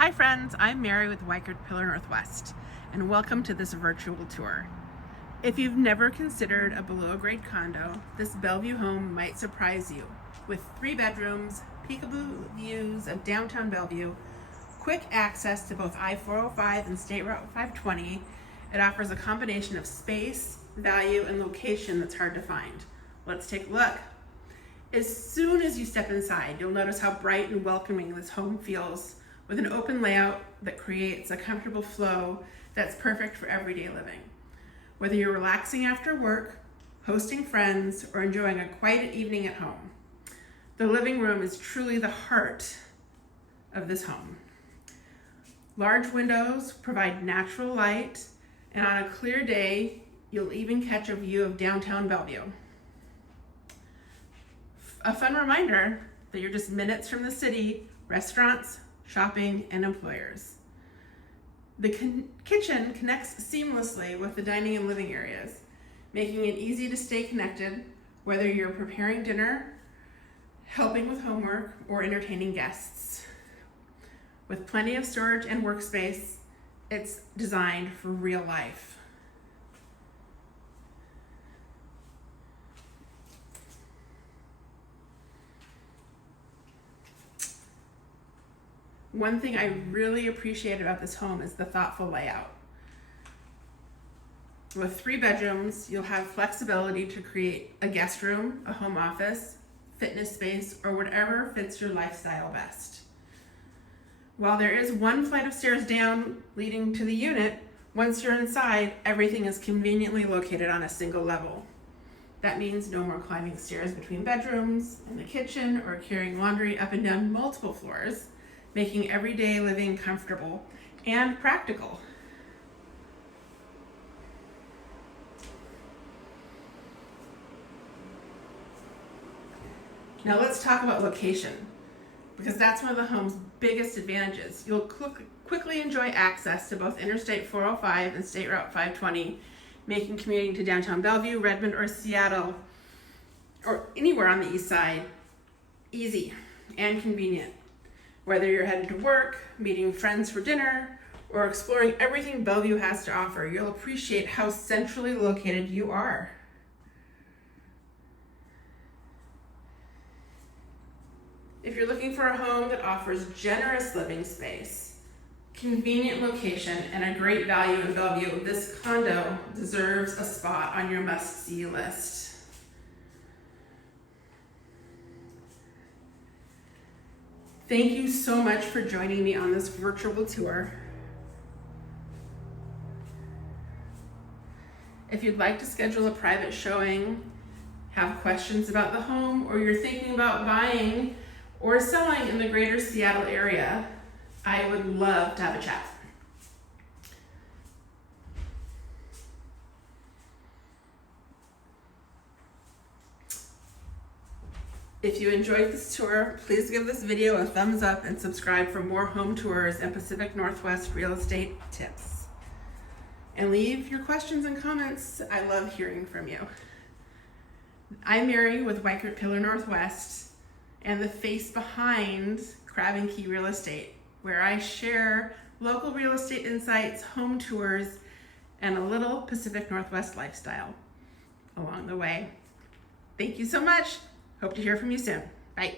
Hi friends, I'm Mary with Weichert Pillar Northwest, and welcome to this virtual tour. If you've never considered a below-grade condo, this Bellevue home might surprise you. With 3 bedrooms, peekaboo views of downtown Bellevue, quick access to both I-405 and State Route 520, it offers a combination of space, value, and location that's hard to find. Let's take a look. As soon as you step inside, you'll notice how bright and welcoming this home feels, with an open layout that creates a comfortable flow that's perfect for everyday living. Whether you're relaxing after work, hosting friends, or enjoying a quiet evening at home, the living room is truly the heart of this home. Large windows provide natural light, and on a clear day, you'll even catch a view of downtown Bellevue. A fun reminder that you're just minutes from the city, restaurants, shopping, and employers. The kitchen connects seamlessly with the dining and living areas, making it easy to stay connected, whether you're preparing dinner, helping with homework, or entertaining guests. With plenty of storage and workspace, it's designed for real life. One thing I really appreciate about this home is the thoughtful layout. With 3 bedrooms, you'll have flexibility to create a guest room, a home office, fitness space, or whatever fits your lifestyle best. While there is 1 flight of stairs down leading to the unit, once you're inside, everything is conveniently located on a single level. That means no more climbing stairs between bedrooms and the kitchen or carrying laundry up and down multiple floors, making everyday living comfortable and practical. Now let's talk about location, because that's one of the home's biggest advantages. You'll quickly enjoy access to both Interstate 405 and State Route 520, making commuting to downtown Bellevue, Redmond, or Seattle, or anywhere on the east side, easy and convenient. Whether you're headed to work, meeting friends for dinner, or exploring everything Bellevue has to offer, you'll appreciate how centrally located you are. If you're looking for a home that offers generous living space, convenient location, and a great value in Bellevue, this condo deserves a spot on your must-see list. Thank you so much for joining me on this virtual tour. If you'd like to schedule a private showing, have questions about the home, or you're thinking about buying or selling in the greater Seattle area, I would love to have a chat. If you enjoyed this tour, please give this video a thumbs up and subscribe for more home tours and Pacific Northwest real estate tips. And leave your questions and comments. I love hearing from you. I'm Mary with Weichert Pillar Northwest and the face behind Crab & Key Real Estate, where I share local real estate insights, home tours, and a little Pacific Northwest lifestyle along the way. Thank you so much. Hope to hear from you soon. Bye.